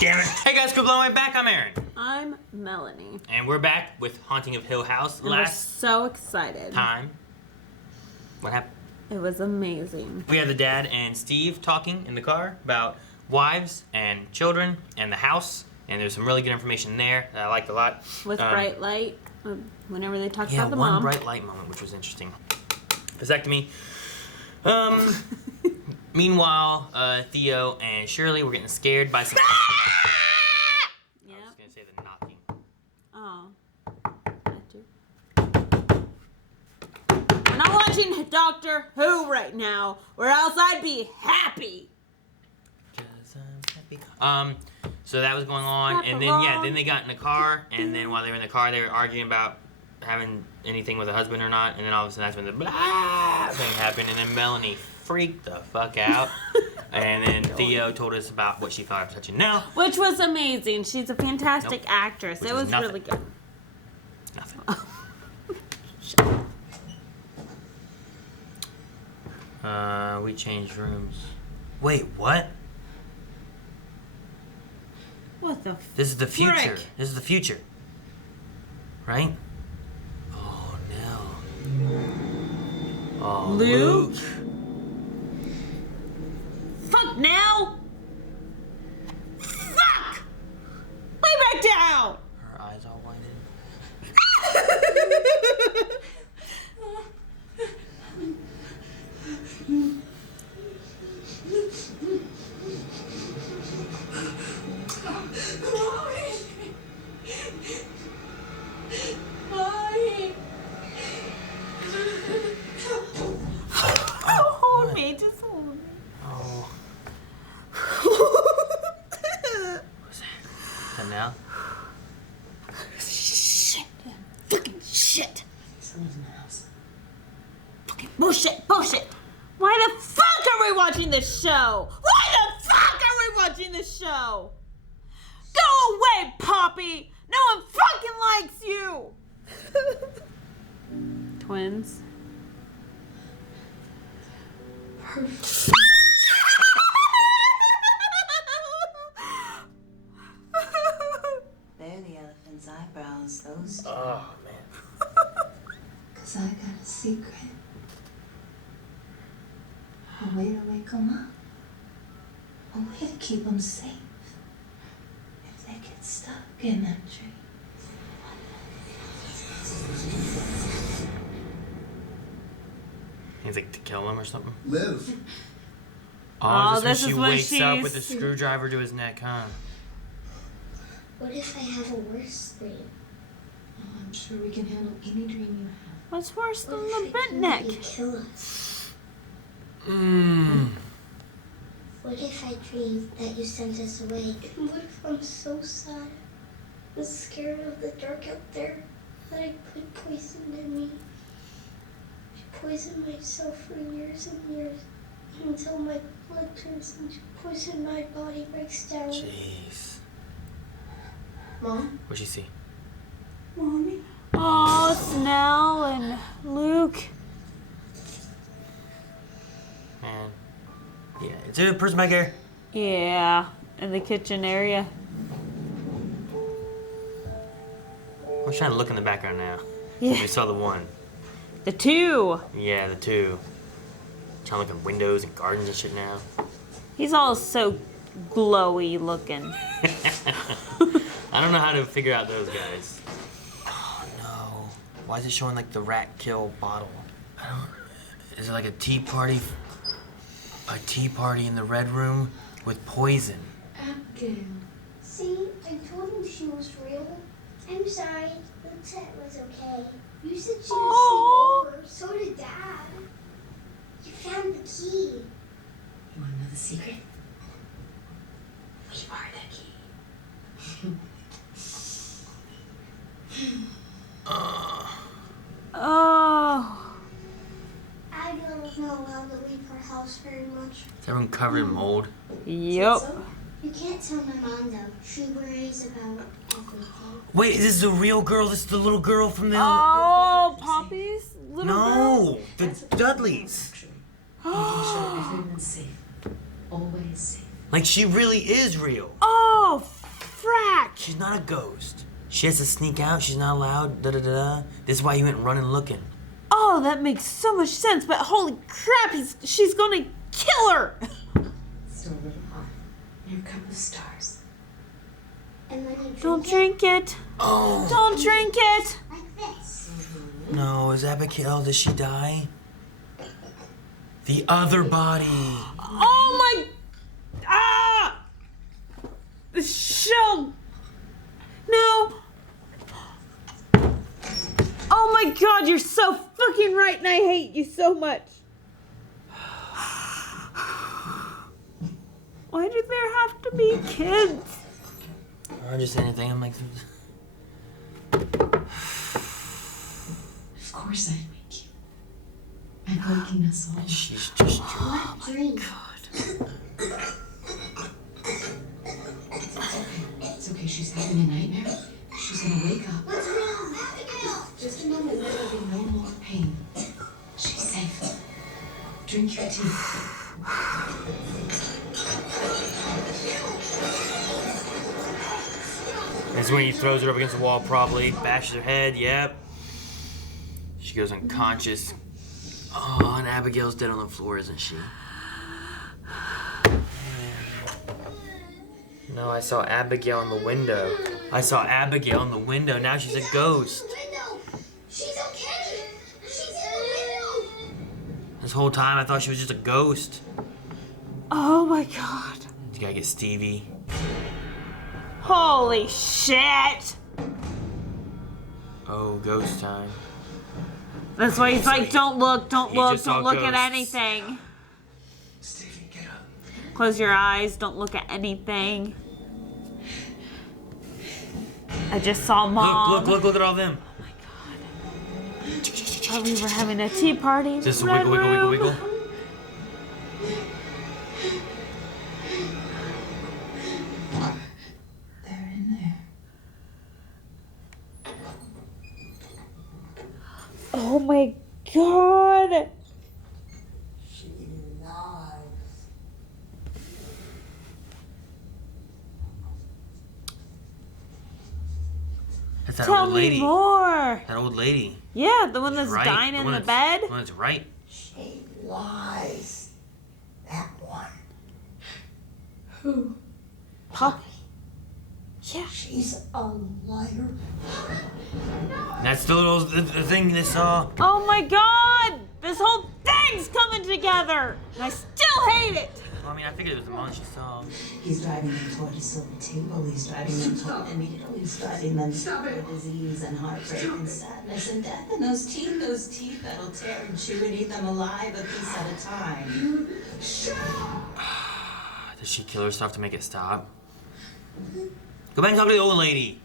Damn it. Hey guys, good blowing back. I'm Aaron. I'm Melanie. And we're back with Haunting of Hill House. And we're so excited. Time. What happened? It was amazing. We had the dad and Steve talking in the car about wives and children and the house. And there's some really good information there that I liked a lot. With bright light, whenever they talked about the one mom. bright light moment, which was interesting. Vasectomy. Meanwhile, Theo and Shirley were getting scared by some... Yep. I was going to say the knocking. Oh. We're not watching Doctor Who right now, or else I'd be happy. 'Cause I'm happy. So that was going on, and then they got in the car, and then while they were in the car, they were arguing about having anything with a husband or not, and then all of a sudden that's when the blah thing happened, and then Melanie freaked the fuck out, and then Theo told us about what she thought of Touching Now. Which was amazing. She's a fantastic actress. Which it was nothing. really good. Nothing. We changed rooms. Wait, what? What the This is the future. frick? This is the future. Right? Oh, no. Oh, Luke? Fuck now! Fuck! Lay back down! Her eyes all whited. Hold me, just hold me. Oh. What's that? Is that now? Shit. Fucking shit. Someone's in the house. Fucking bullshit. Why the fuck are we watching this show? Why the fuck are we watching this show? Go away, Poppy. No one fucking likes you. Twins. Perfect. They're the elephant's eyebrows, those two. Oh, man. 'Cause I got a secret. A way to wake them up. A way to keep them safe. If they get stuck in that tree. He's like to kill him or something? Live. Oh, this is when wakes up she's- with a screwdriver to his neck, huh? What if I have a worse dream? Oh, I'm sure we can handle any dream you have. What's worse than What the if bent I neck? dream you kill us? What if I dream that you sent us away? And what if I'm so sad and scared of the dark out there that I put poison in me? I poisoned myself for years and years until my blood turns into poison, my body breaks down. Jeez. Mom? What'd you see? Mommy? Oh, Snell and Luke. Man. Yeah, is there a person back here? Yeah, in the kitchen area. I was trying to look in the background now. Yeah. We saw the one. The two. Yeah, the two. Trying to look at windows and gardens and shit now. He's all so glowy looking. I don't know how to figure out those guys. Oh no. Why is it showing like the rat kill bottle? I don't... Is it like a tea party? A tea party in the red room with poison. Abigail. See, I told him she was real. I'm sorry. Luke said it was okay. You said she would Aww. sleep over. So did Dad. You found the key. You want to know the secret? We are the key. Oh. Abigail was not allowed to leave her house very much. Is everyone covered in mold? Yep. So, you can't tell my mom though. She worries about everything. Wait, is this the real girl? This is the little girl from the... Oh, Poppy's little girl. No, the Dudleys. Actually, making sure everyone's safe. Always safe. Like she really is real. Oh. Oh, frack. She's not a ghost. She has to sneak out. She's not allowed. Da da da. This is why he went running looking. Oh, that makes so much sense, but holy crap, she's gonna kill her! Still a little hot. Your cup of stars. And then you Don't drink it. Oh. Don't drink it. like this. No, is Abigail, does she die? The other body. Oh my... Ah! The show... No. Oh my god, you're so fucking right and I hate you so much. Why do there have to be kids? I'm just saying anything. I'm like... Of course I'd wake you. I'm waking us all. She's just... What dream? It's okay, she's having a nightmare. She's gonna wake up. What's wrong? Abigail! Just a moment, there'll be no more pain. She's safe. Drink your tea. That's when he throws her up against the wall, probably. Bashes her head, yep. She goes unconscious. Oh, and Abigail's dead on the floor, isn't she? No, I saw Abigail in the window. I saw Abigail in the window. Now she's a ghost. Window! She's okay! She's in the window! This whole time I thought she was just a ghost. Oh my god. You gotta get Stevie. Holy shit. Oh, ghost time. That's why he's like, don't look, don't He look, just saw don't look at ghosts. anything. Stevie, get up. Close your eyes, don't look at anything. I just saw Mom. Look at all them. Oh, we were having a tea party. Just Red wiggle, wiggle, wiggle, room. wiggle. They're in there. Oh my god. She lies. That's that Tell old me lady. more. That old lady. Yeah, the one that's Right. dying in one the that's- bed. The one that's right. She lies. That one. Who? Poppy. Yeah. She's a liar. That's the thing they saw. Oh my god. This whole thing's coming together. And I still hate it. Well, I mean, I figured it was the one she saw. He's driving them toward a silver table. He's driving them toward immediately. He's driving them toward disease and heartbreak and sadness and death. And those teeth that'll tear and chew and eat them alive a piece at a time. Does she kill herself to make it stop? Go back and talk to the old lady.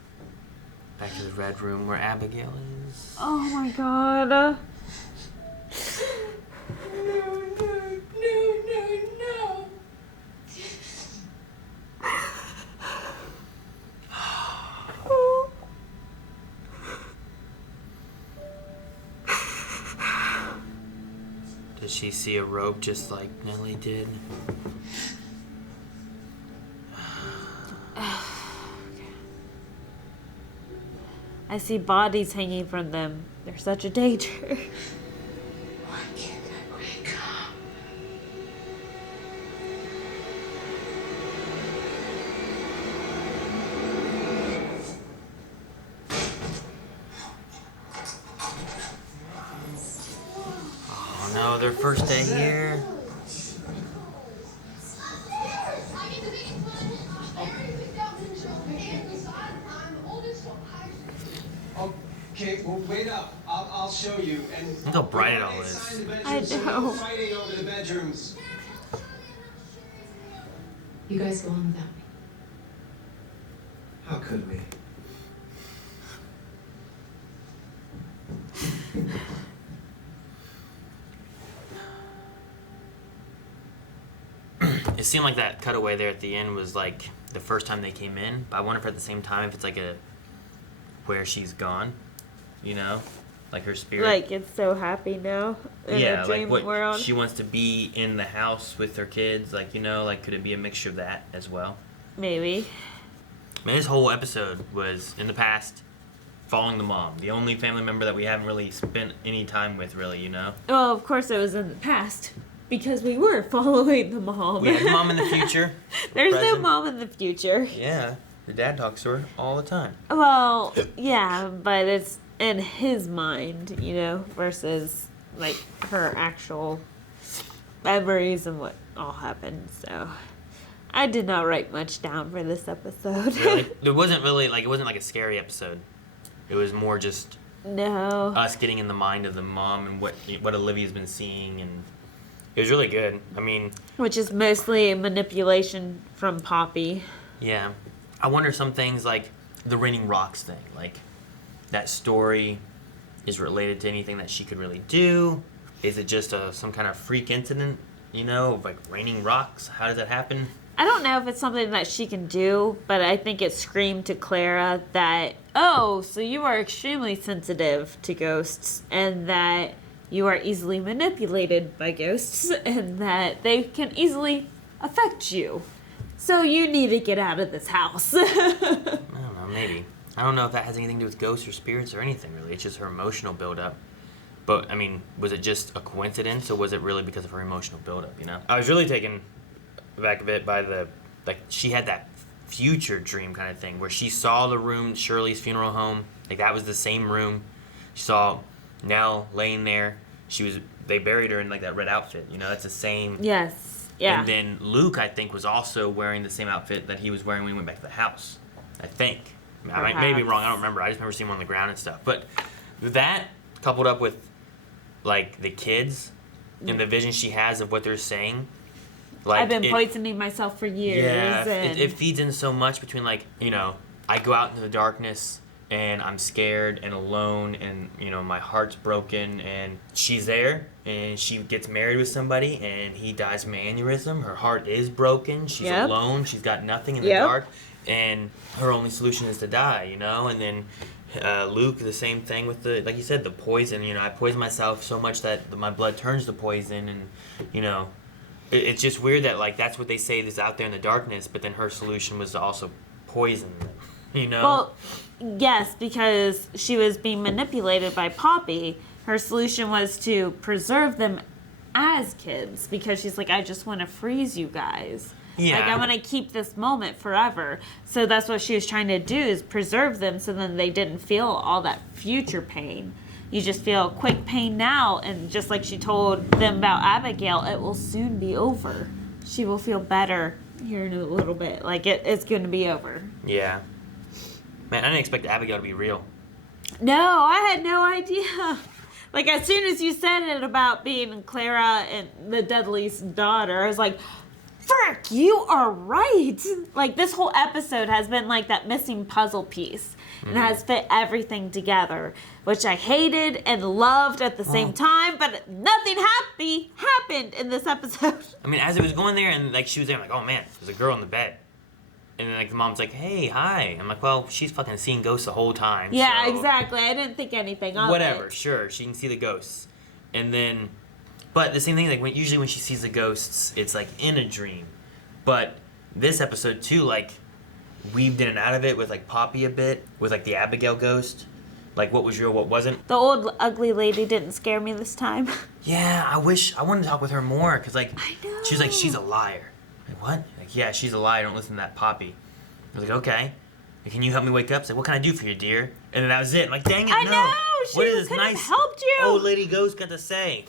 Back to the red room where Abigail is. Oh my god. No. Does she see a rope just like Nellie did? I see bodies hanging from them. They're such a danger. Why can't I wake up? Oh no, their first day here. Okay, well, wait up. I'll show you. And Look how bright it all is. Sign the bedrooms I so know. no fighting over the bedrooms. You guys go on without me. How could we? It seemed like that cutaway there at the end was like the first time they came in, but I wonder if at the same time if it's like a where she's gone, you know, like her spirit. Like, it's so happy now in yeah, a like dream what world. she wants to be in the house with her kids, like, you know, like could it be a mixture of that as well? Maybe. Man, this whole episode was, in the past, following the mom. The only family member that we haven't really spent any time with, really, you know? Well, of course it was in the past. Because we were following the mom. We had the mom in the future. There's present. no mom in the future. Yeah. The dad talks to her all the time. Well, yeah, but it's in his mind, you know, versus, like, her actual memories and what all happened, so... I did not write much down for this episode. Really? It wasn't really, like, it wasn't like a scary episode. It was more just No. us getting in the mind of the mom and what Olivia's been seeing, and it was really good. I mean... Which is mostly manipulation from Poppy. Yeah. I wonder some things like the raining rocks thing. Like, that story is related to anything that she could really do? Is it just some kind of freak incident, you know, of like raining rocks? How does that happen? I don't know if it's something that she can do, but I think it screamed to Clara that, oh, so you are extremely sensitive to ghosts and that you are easily manipulated by ghosts and that they can easily affect you. So you need to get out of this house. I don't know, maybe. I don't know if that has anything to do with ghosts or spirits or anything, really. It's just her emotional buildup. But, I mean, was it just a coincidence or was it really because of her emotional buildup, you know? I was really taken aback a bit by like, she had that future dream kind of thing where she saw the room, Shirley's funeral home. Like, that was the same room. She saw Nell laying there. They buried her in, like, that red outfit, you know? That's the same... Yes. Yeah. And then Luke, I think, was also wearing the same outfit that he was wearing when he went back to the house. I think. I may be wrong. I don't remember. I just remember seeing him on the ground and stuff. But that, coupled up with, like, the kids and the vision she has of what they're saying. Like, I've been poisoning myself for years. Yeah, and it feeds in so much between, like, you know, I go out into the darkness and I'm scared and alone and, you know, my heart's broken and she's there and she gets married with somebody and he dies from an aneurysm. Her heart is broken. She's alone. She's got nothing in the dark. And her only solution is to die, you know? And then Luke, the same thing with like you said, the poison. You know, I poison myself so much that my blood turns to poison and, you know, it's just weird that, like, that's what they say is out there in the darkness, but then her solution was to also poison them, you know? Well, yes, because she was being manipulated by Poppy. Her solution was to preserve them as kids because she's like, I just want to freeze you guys. Yeah. Like, I want to keep this moment forever. So that's what she was trying to do, is preserve them so then they didn't feel all that future pain. You just feel quick pain now, and just like she told them about Abigail, it will soon be over. She will feel better here in a little bit. Like, it's going to be over. Yeah. Man, I didn't expect Abigail to be real. No, I had no idea. Like, as soon as you said it about being Clara and the Dudley's daughter, I was like, frick, you are right. Like, this whole episode has been like that missing puzzle piece. And has fit everything together, which I hated and loved at the same time, but nothing happy happened in this episode. I mean, as it was going there and, like, she was there, I'm like, oh, man, there's a girl in the bed. And then, like, the mom's like, hey, hi. I'm like, well, she's fucking seeing ghosts the whole time. Yeah, so exactly. I didn't think anything of whatever, it. sure, she can see the ghosts. And then, but the same thing, like, usually when she sees the ghosts, it's, like, in a dream. But this episode, too, like, weaved in and out of it with, like, Poppy a bit, with, like, the Abigail ghost. Like, what was real, what wasn't. The old ugly lady didn't scare me this time. Yeah, I wanted to talk with her more, because, like, I know. she was like, she's a liar. Like, what? Like, yeah, she's a liar, don't listen to that Poppy. I was like, okay. Like, can you help me wake up? She's like, what can I do for you, dear? And then that was it. I'm like, dang it, I no. know, What she is this could have nice helped you. old lady ghost got to say?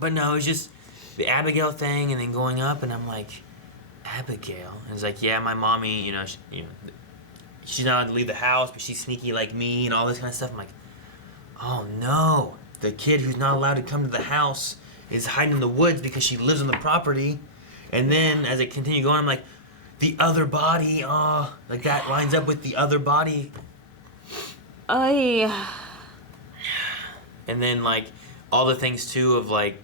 But no, it was just the Abigail thing, and then going up, and I'm like, Abigail? And it's like, yeah, my mommy, you know, she's not allowed to leave the house, but she's sneaky like me, and all this kind of stuff. I'm like, oh no, the kid who's not allowed to come to the house is hiding in the woods because she lives on the property. And then as it continued going, I'm like, the other body, like that lines up with the other body. And then, like, all the things too of, like,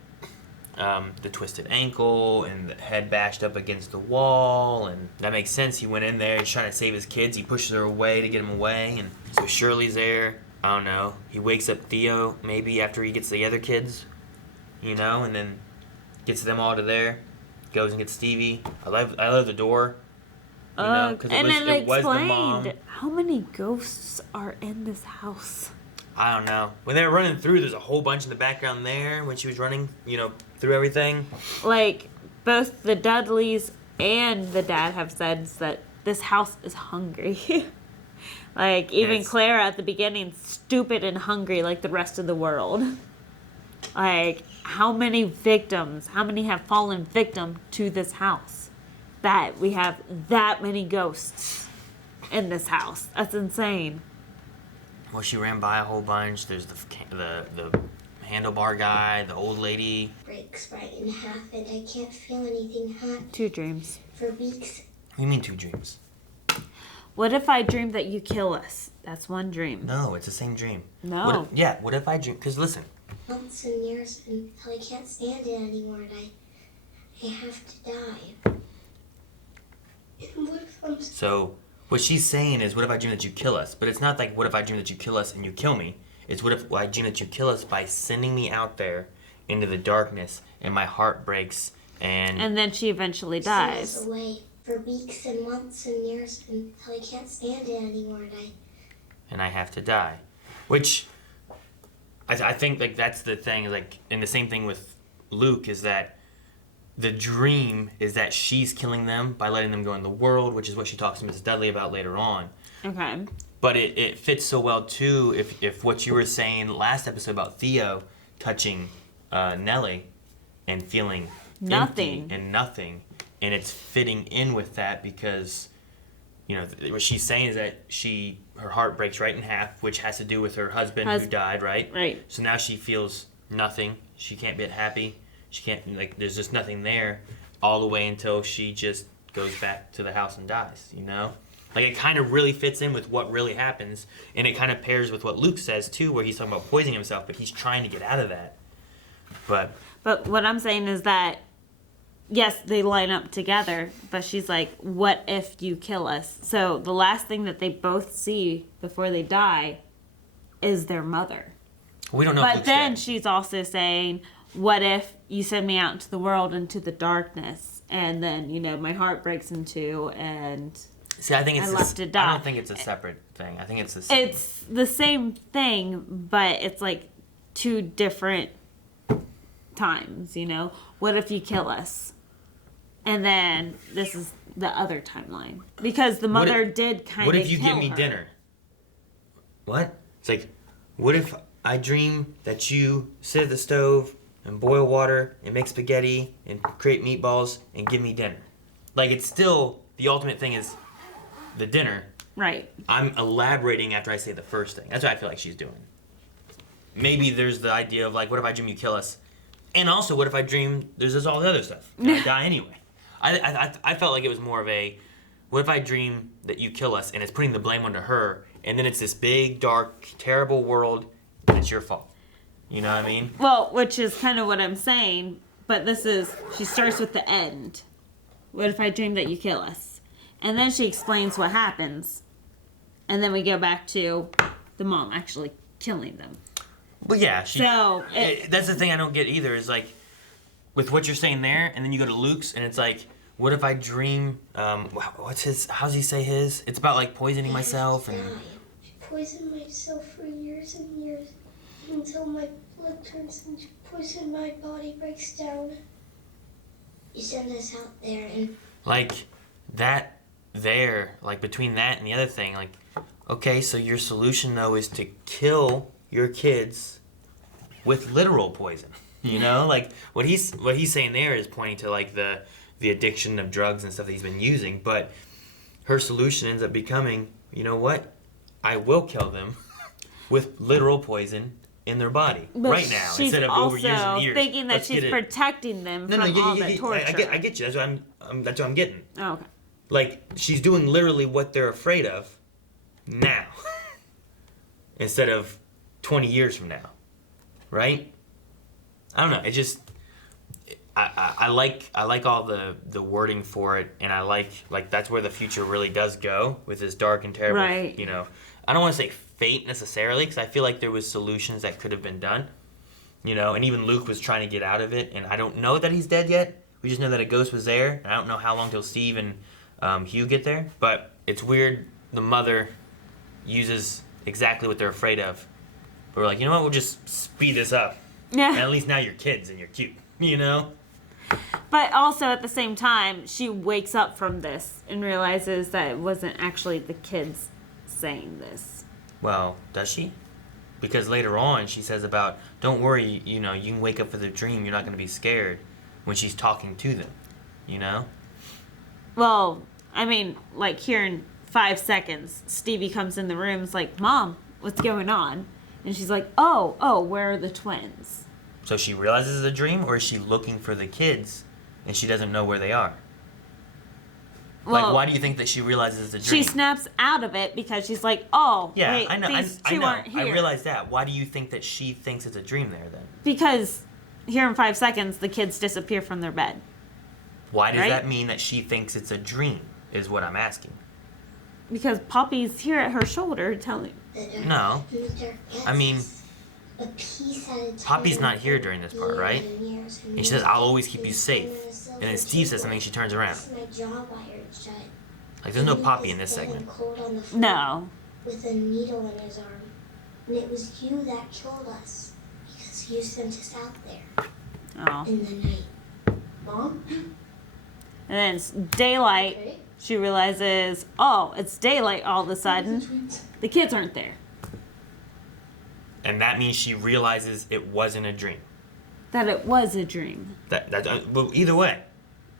the twisted ankle and the head bashed up against the wall, and that makes sense. He went in there, he's trying to save his kids, he pushes her away to get him away, and so Shirley's there. I don't know, he wakes up Theo maybe after he gets the other kids, you know, and then gets them all to there, goes and gets Stevie. I love the door You know, 'cause and then it was the mom. explained how many ghosts are in this house. I don't know. When they were running through, there's a whole bunch in the background there when she was running, you know, through everything. Like, both the Dudleys and the dad have said that this house is hungry. Like, even Yes. Clara at the beginning, stupid and hungry like the rest of the world. Like, how many have fallen victim to this house? That we have that many ghosts in this house. That's insane. Well, she ran by a whole bunch. There's the handlebar guy, the old lady. Breaks right in half and I can't feel anything hot 2 dreams. for weeks. What do you mean 2 dreams? What if I dream that you kill us? That's 1 dream. No, it's the same dream. No. What if I dream? Because listen. Months and years until I can't stand it anymore and I have to die. And what if I'm So what she's saying is, what if I dream that you kill us? But it's not like, what if I dream that you kill us and you kill me? It's what if I dream that you kill us by sending me out there into the darkness and my heart breaks And then she eventually send us dies. away for weeks and months and years until I can't stand it anymore and I have to die. Which I think like that's the thing, like, and the same thing with Luke is that the dream is that she's killing them by letting them go in the world, which is what she talks to Mrs. Dudley about later on. Okay. But it fits so well too if what you were saying last episode about Theo touching Nellie and feeling Nothing. empty and nothing, and it's fitting in with that because, you know, what she's saying is that her heart breaks right in half, which has to do with her husband who died, right? Right. So now she feels nothing. She can't be happy. She can't, like, there's just nothing there all the way until she just goes back to the house and dies, you know? Like, it kind of really fits in with what really happens, and it kind of pairs with what Luke says, too, where he's talking about poisoning himself, but he's trying to get out of that. But what I'm saying is that, yes, they line up together, but she's like, what if you kill us? So the last thing that they both see before they die is their mother. we don't know if But Luke's then dead. she's also saying, what if you send me out into the world, into the darkness, and then, you know, my heart breaks in 2, and See, I think it's I left to I die. don't think it's a separate thing. I think it's the same. it's the same thing, but it's like 2 different times, you know? What if you kill us? And then this is the other timeline. Because the What mother if- did kind of What if you kill give me her. dinner? What? It's like, what if I dream that you sit at the stove and boil water and make spaghetti and create meatballs and give me dinner? Like, it's still, the ultimate thing is the dinner. Right. I'm elaborating after I say the first thing. That's what I feel like she's doing. Maybe there's the idea of, like, what if I dream you kill us? And also, what if I dream there's just all the other stuff? And I die anyway. I felt like it was more of a, what if I dream that you kill us and it's putting the blame onto her, and then it's this big, dark, terrible world, and it's your fault. You know what I mean? Well, which is kind of what I'm saying, but she starts with the end. What if I dream that you kill us? And then she explains what happens. And then we go back to the mom actually killing them. Well, yeah. So, that's the thing I don't get either, is like, with what you're saying there, and then you go to Luke's, and it's like, what if I dream, how's he say his? It's about, like, poisoning myself, and... I poisoned myself for years and years until my blood turns into poison, my body breaks down. You send us out there and... Like, that there, like, between that and the other thing, like, okay, so your solution, though, is to kill your kids with literal poison. You know, like what he's saying there is pointing to like the addiction of drugs and stuff that he's been using. But her solution ends up becoming, you know what? I will kill them with literal poison in their body right now she's instead of over years and years. Thinking that Let's she's get it- protecting them from all the torture. I get you. That's what I'm getting. Oh, okay. Like she's doing literally what they're afraid of now, instead of 20 years from now, right? I don't know. It just I like all the wording for it, and I like that's where the future really does go with this dark and terrible. Right. You know, I don't want to say fate necessarily because I feel like there was solutions that could have been done. You know, and even Luke was trying to get out of it, and I don't know that he's dead yet. We just know that a ghost was there, and I don't know how long till Steve and Hugh get there. But it's weird. The mother uses exactly what they're afraid of. But we're like, you know what? We'll just speed this up. Yeah. And at least now you're kids and you're cute. You know? But also at the same time, she wakes up from this and realizes that it wasn't actually the kids saying this. Well, does she? Because later on she says about, don't worry, you know, you can wake up for the dream, you're not going to be scared, when she's talking to them, you know? Well, I mean, like here in 5 seconds, Stevie comes in the room, is like, Mom, what's going on? And she's like, oh, where are the twins? So she realizes it's a dream, or is she looking for the kids and she doesn't know where they are? Well, like, why do you think that she realizes it's a dream? She snaps out of it because she's like, oh, yeah, wait, I know, these I two know. aren't here. I realize that. Why do you think that she thinks it's a dream there then? Because here in 5 seconds, the kids disappear from their bed. Why does Right? that mean that she thinks it's a dream, is what I'm asking. Because Poppy's here at her shoulder telling... No. I mean, a piece at a time. Poppy's not here during this part, right? And she says, I'll always keep you safe. And then Steve says something, she turns around. My jaw wired shut. Like, there's no Poppy in this segment. Cold on the floor No. with a needle in his arm. And it was you that killed us. Because you sent us out there Oh. in the night. Mom? And then it's daylight. Okay. She realizes, oh, it's daylight all of a sudden. The kids aren't there. And that means she realizes it wasn't a dream. That it was a dream. Well, either way.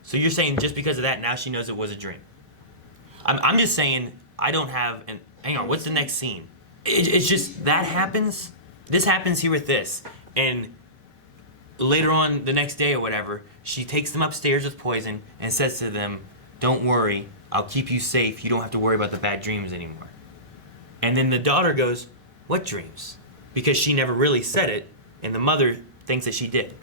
So you're saying just because of that, now she knows it was a dream. I'm just saying, I don't have an... Hang on, what's the next scene? It's just, that happens. This happens here with this. And later on, the next day or whatever, she takes them upstairs with poison and says to them, don't worry, I'll keep you safe. You don't have to worry about the bad dreams anymore. And then the daughter goes, what dreams? Because she never really said it, and the mother thinks that she did.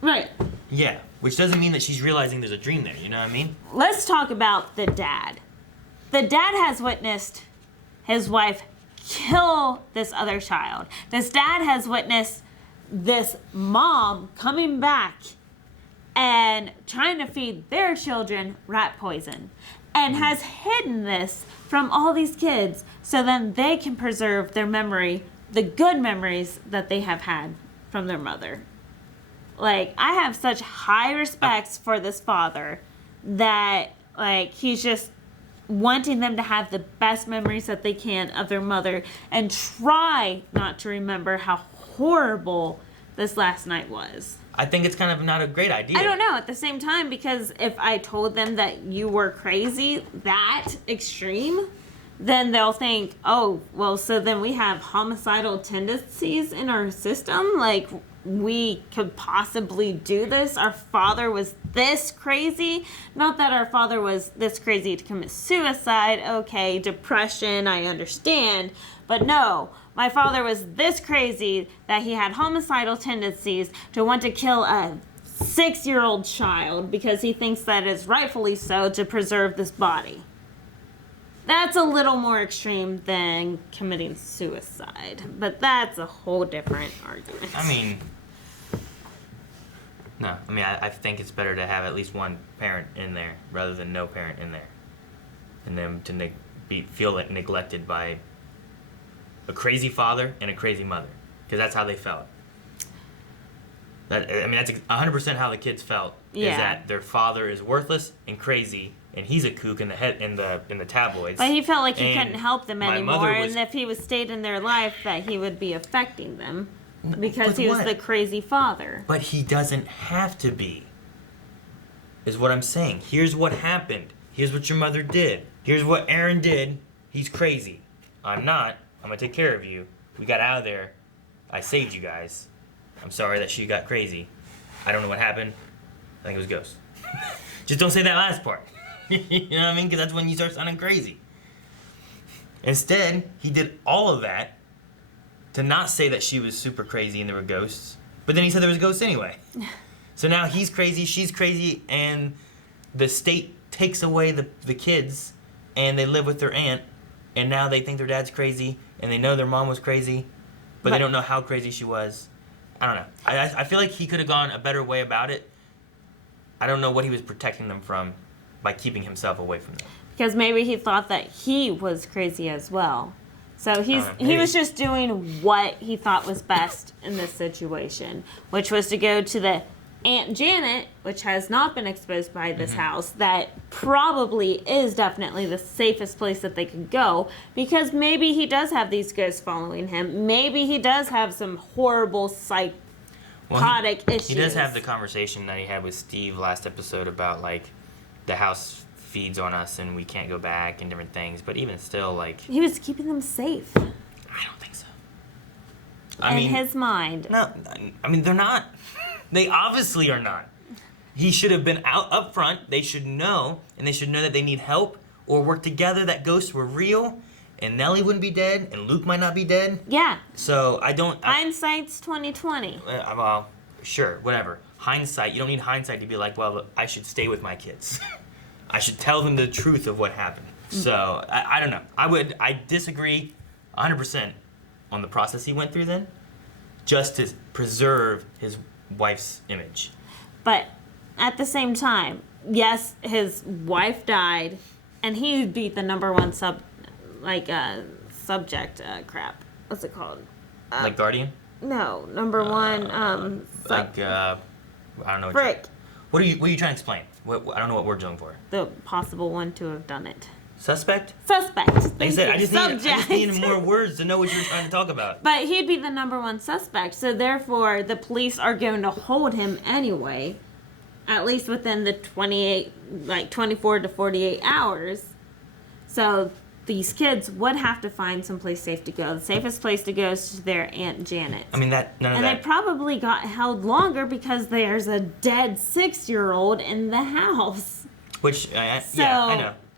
Right. Yeah, which doesn't mean that she's realizing there's a dream there, you know what I mean? Let's talk about the dad. The dad has witnessed his wife kill this other child. This dad has witnessed this mom coming back and trying to feed their children rat poison, and has hidden this from all these kids so then they can preserve their memory, the good memories that they have had from their mother. Like, I have such high respects for this father that, like, he's just wanting them to have the best memories that they can of their mother and try not to remember how horrible this last night was. I think it's kind of not a great idea. I don't know, at the same time, because if I told them that you were crazy that extreme, then they'll think, oh, well, so then we have homicidal tendencies in our system? Like, we could possibly do this? Our father was this crazy? Not that our father was this crazy to commit suicide. Okay, depression, I understand. But no, my father was this crazy that he had homicidal tendencies to want to kill a 6-year-old child because he thinks that is rightfully so to preserve this body. That's a little more extreme than committing suicide, but that's a whole different argument. I mean, no. I mean, I think it's better to have at least one parent in there rather than no parent in there, and them to feel like neglected by a crazy father and a crazy mother, because that's how they felt. That's 100% how the kids felt. Yeah. Is that their father is worthless and crazy, and he's a kook in the tabloids. But he felt like he And couldn't help them my anymore, mother was- and if he was stayed in their life, that he would be affecting them because but he was what? the crazy father. But he doesn't have to be. Is what I'm saying. Here's what happened. Here's what your mother did. Here's what Aaron did. He's crazy. I'm not. I'm gonna take care of you. We got out of there. I saved you guys. I'm sorry that she got crazy. I don't know what happened. I think it was ghosts. Just don't say that last part. You know what I mean? Because that's when you start sounding crazy. Instead, he did all of that to not say that she was super crazy and there were ghosts. But then he said there was ghosts anyway. So now he's crazy, she's crazy, and the state takes away the kids, and they live with their aunt, and now they think their dad's crazy, and they know their mom was crazy, but they don't know how crazy she was. I don't know. I feel like he could have gone a better way about it. I don't know what he was protecting them from by keeping himself away from them. Because maybe he thought that he was crazy as well. So he was just doing what he thought was best in this situation, which was to go to the Aunt Janet, which has not been exposed by this house, that probably is definitely the safest place that they could go, because maybe he does have these ghosts following him. Maybe he does have some horrible psychotic issues. He does have the conversation that he had with Steve last episode about, like, the house feeds on us and we can't go back and different things, but even still, like... He was keeping them safe. I don't think so. In his mind. No, I mean, they're not. They obviously are not. He should have been out up front. They should know, and they should know that they need help or work together, that ghosts were real, and Nellie wouldn't be dead, and Luke might not be dead. Yeah. So I don't... Hindsight's 20/20. Well, sure, whatever. Hindsight, you don't need hindsight to be like, well, I should stay with my kids. I should tell them the truth of what happened. So, I don't know. I disagree 100% on the process he went through then, just to preserve his wife's image. But at the same time, yes, his wife died, and he beat the number one subject crap. What's it called? Like Guardian? No, number one. I don't know. Frick. What are you trying to explain? I don't know what word's looking for. The possible one to have done it. Suspect? Suspect. Like I said, I just need Subject. more words to know what you're trying to talk about. But he'd be the number one suspect, so therefore the police are going to hold him anyway, at least within the 24 to 48 hours. So these kids would have to find someplace safe to go. The safest place to go is to their Aunt Janet. I mean, none of and that. they probably got held longer because there's a dead 6-year-old in the house. Which, yeah,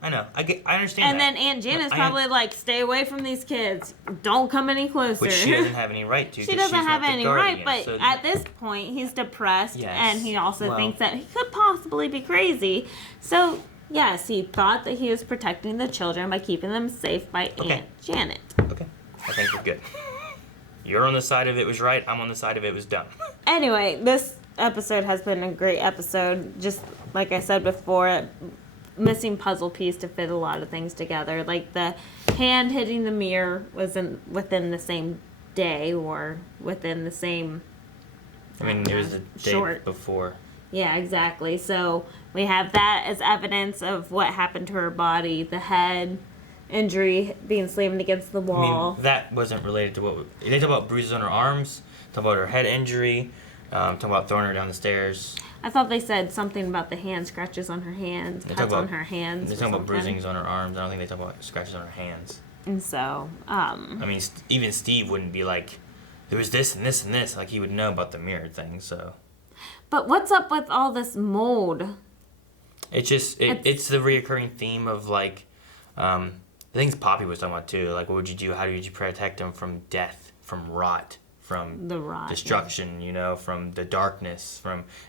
I know. I understand and that. then Aunt Janet's probably like, stay away from these kids. Don't come any closer. Which she doesn't have any right to. She doesn't have any right, but so at this point, he's depressed, Yes. and he also thinks that he could possibly be crazy. So, yes, he thought that he was protecting the children by keeping them safe by Aunt Janet. Okay, I think we're good. You're on the side of it was right, I'm on the side of it was dumb. Anyway, this episode has been a great episode. Just like I said before, missing puzzle piece to fit a lot of things together. Like the hand hitting the mirror was within the same day or within the same... I mean, it was the day before. Yeah, exactly. So we have that as evidence of what happened to her body. The head injury being slammed against the wall. I mean, that wasn't related to what... They talk about bruises on her arms, talk about her head injury, talk about throwing her down the stairs. I thought they said something about the hand scratches on her hands, cuts on her hands. They talk about bruisings on her arms. I don't think they talk about scratches on her hands. And so, I mean, even Steve wouldn't be like, there was this and this and this. Like, he would know about the mirror thing, so... But what's up with all this mold? It's just, it's the reoccurring theme of, like, the things Poppy was talking about, too. Like, what would you do? How did you protect them from death, from rot, from the rot, destruction, you know, from the darkness,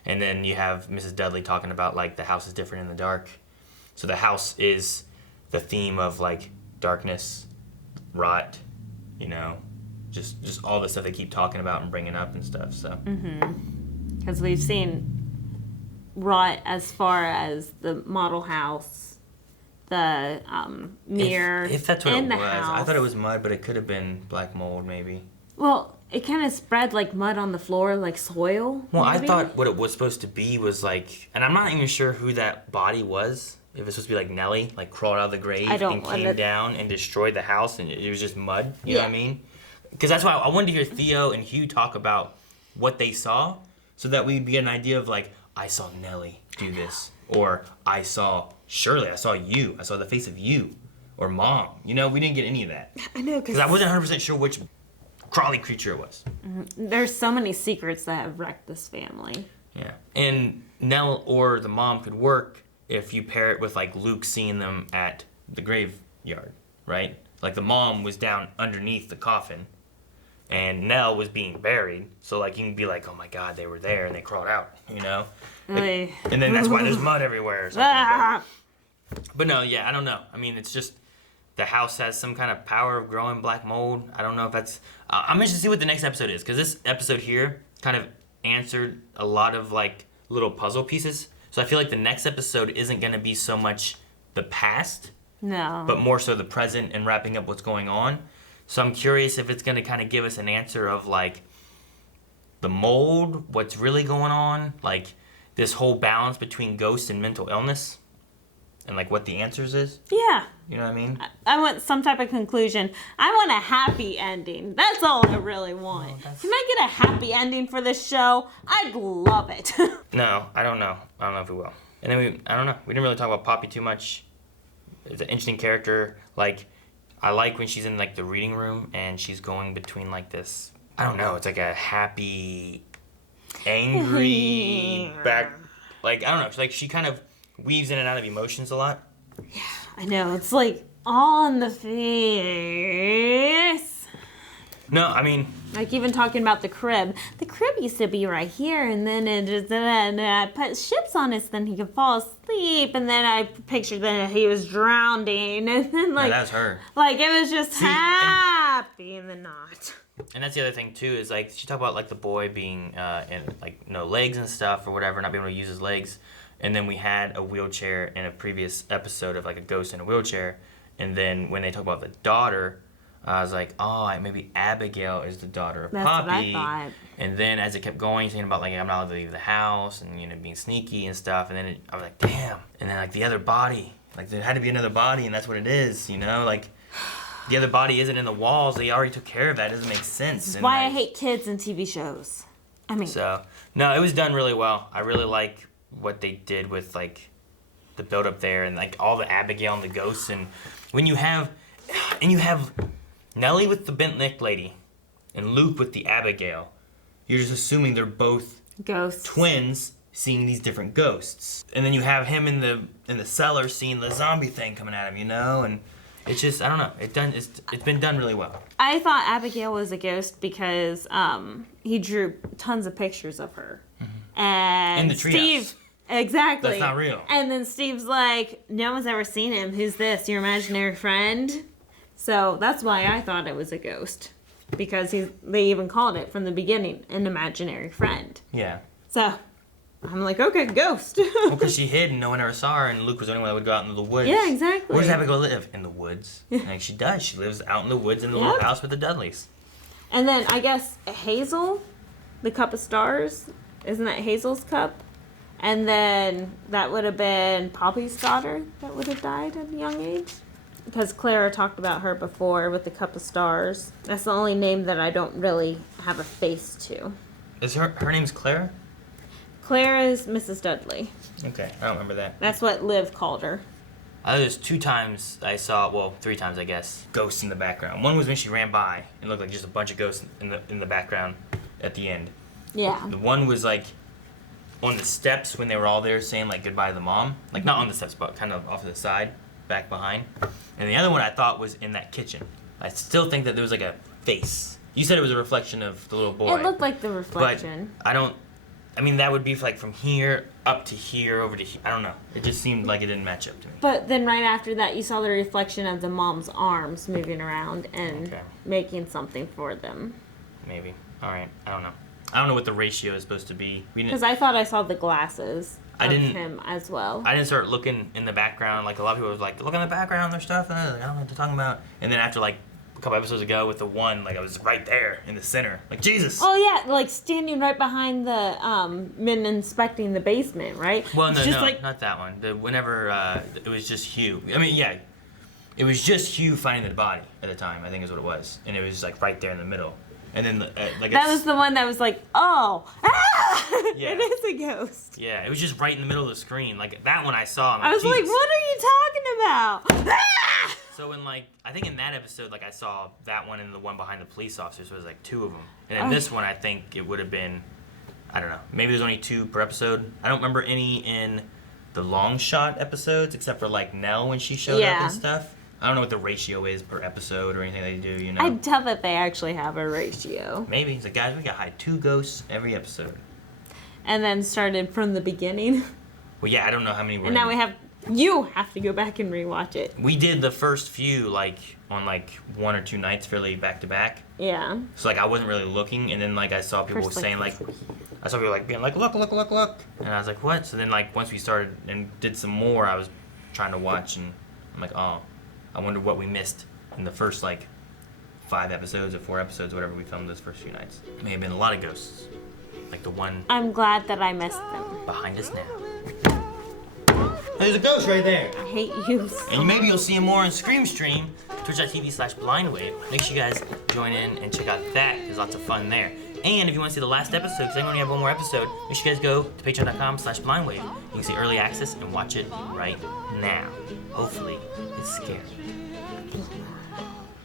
and then you have Mrs. Dudley talking about, like, the house is different in the dark. So the house is the theme of, like, darkness, rot, you know, just all the stuff they keep talking about and bringing up and stuff, so. Because we've seen rot as far as the model house, the mirror if that's what in it the was. house. I thought it was mud, but it could have been black mold, maybe. Well, it kind of spread like mud on the floor, like soil. Well, maybe? I thought what it was supposed to be was like, and I'm not even sure who that body was. If it's supposed to be like Nellie, like crawled out of the grave and came down and destroyed the house, and it was just mud. You know what I mean? Because that's why I wanted to hear Theo and Hugh talk about what they saw, so that we'd get an idea of like, I saw Nellie do this, or I saw Shirley, I saw you, I saw the face of you, or Mom. You know, we didn't get any of that. I know, because I wasn't 100% sure which crawly creature it was. There's so many secrets that have wrecked this family. Yeah, and Nell or the mom could work if you pair it with like Luke seeing them at the graveyard, right? Like the mom was down underneath the coffin, and Nell was being buried. So like you can be like, oh my God, they were there and they crawled out, you know? Like, and then that's why there's mud everywhere or something. But no, yeah, I don't know. I mean, it's just the house has some kind of power of growing black mold. I don't know if that's... I'm interested to see what the next episode is, because this episode here kind of answered a lot of like little puzzle pieces So I feel like the next episode isn't going to be so much the past, No. but more so the present and wrapping up what's going on. So I'm curious if it's going to kind of give us an answer of like the mold, what's really going on, like this whole balance between ghost and mental illness, and like what the answers is. Yeah. You know what I mean? I want some type of conclusion. I want a happy ending. That's all I really want. Can I get a happy ending for this show? I'd love it. No, I don't know. I don't know if we will. And then I don't know. We didn't really talk about Poppy too much. It's an interesting character. Like, I like when she's in like the reading room and she's going between like this. I don't know. It's like a happy, angry back. Like, I don't know. Like she kind of weaves in and out of emotions a lot. Yeah, I know. It's like all in the face. No, I mean, Like even talking about the crib. The crib used to be right here, and then I put ships on it so then he could fall asleep, and then I pictured that he was drowning, and then like that's her. Like it was just happy and then not. And that's the other thing too is like she talked about like the boy being in like no legs and stuff or whatever, not being able to use his legs, and then we had a wheelchair in a previous episode of like a ghost in a wheelchair, and then when they talk about the daughter. I was like, oh, maybe Abigail is the daughter of That's Poppy. what I thought. And then as it kept going, thinking about like I'm not allowed to leave the house and being sneaky and stuff. And then I was like, damn. And then like the other body, like there had to be another body, and that's what it is, Like the other body isn't in the walls. They already took care of that. It doesn't make sense. This is And, why I like, hate kids in TV shows. I mean, So no, it was done really well. I really like what they did with like the build up there and like all the Abigail and the ghosts, and when you have Nellie with the bent neck lady and Luke with the Abigail, you're just assuming they're both ghosts. twins seeing these different ghosts. And then you have him in the cellar seeing the zombie thing coming at him, and it's just, I don't know, it's been done really well. I thought Abigail was a ghost because he drew tons of pictures of her. Mm-hmm. And In the treehouse. Steve, exactly. That's not real. And then Steve's like, no one's ever seen him. Who's this? Your imaginary friend? So that's why I thought it was a ghost. Because they even called it from the beginning an imaginary friend. Yeah. So I'm like, okay, ghost. Well, because she hid and no one ever saw her, and Luke was the only one that would go out into the woods. Yeah, exactly. Where does Abigail live? In the woods. And she does. She lives out in the woods in the little house with the Dudleys. And then I guess Hazel, the cup of stars, isn't that Hazel's cup? And then that would have been Poppy's daughter that would have died at a young age. Because Clara talked about her before with the cup of stars. That's the only name that I don't really have a face to. Is her name's Clara? Clara's Mrs. Dudley. Okay, I don't remember that. That's what Liv called her. There's 2 times I saw, well, 3 times I guess, ghosts in the background. One was when she ran by and it looked like just a bunch of ghosts in the background at the end. Yeah. The one was like on the steps when they were all there saying like goodbye to the mom. Like not on the steps, but kind of off to the side, back behind. And the other one I thought was in that kitchen. I still think that there was like a face. You said it was a reflection of the little boy. It looked like the reflection. But I mean, that would be like from here up to here, over to here. I don't know. It just seemed like it didn't match up to me. But then right after that, you saw the reflection of the mom's arms moving around and making something for them. Maybe. All right. I don't know. I don't know what the ratio is supposed to be. Because I thought I saw the glasses of him as well. I didn't start looking in the background. Like a lot of people was like, look in the background, their stuff. And I was like, I don't know what they're talking about. And then after like a couple episodes ago with the one, like I was right there in the center. Like, Jesus. Oh, yeah, like standing right behind the men inspecting the basement, right? Well, no, like... not that one. Whenever it was just Hugh. I mean, yeah, it was just Hugh finding the body at the time, I think is what it was. And it was like right there in the middle. And then like that was the one that was like, oh, yeah. It is a ghost. Yeah, it was just right in the middle of the screen. Like that one I saw. I was like, what are you talking about? So in like, I think in that episode, like I saw that one and the one behind the police officers, so it was like 2 of them. And in this one, I think it would have been, I don't know, maybe there's only 2 per episode. I don't remember any in the long shot episodes, except for like Nell when she showed up and stuff. I don't know what the ratio is per episode or anything they do, I doubt that they actually have a ratio. Maybe. It's like, guys, we got to hide 2 ghosts every episode. And then started from the beginning. Well, yeah, I don't know how many were And now you have to go back and rewatch it. We did the first few, like, on like 1 or 2 nights fairly back to back. Yeah. So like I wasn't really looking, and then like I saw people saying like, I saw people like being like, look, and I was like, what? So then like once we started and did some more, I was trying to watch, and I'm like, oh, I wonder what we missed in the first like 5 episodes or 4 episodes, whatever we filmed those first few nights. There may have been a lot of ghosts, like the one I'm glad that I missed them. behind us now. There's a ghost right there. I hate you. And maybe you'll see him more on Scream Stream, twitch.tv/blindwave. Make sure you guys join in and check out that. There's lots of fun there. And if you want to see the last episode, because I only have one more episode, make sure you guys go to patreon.com/blindwave. You can see early access and watch it right now. Hopefully, it's scary.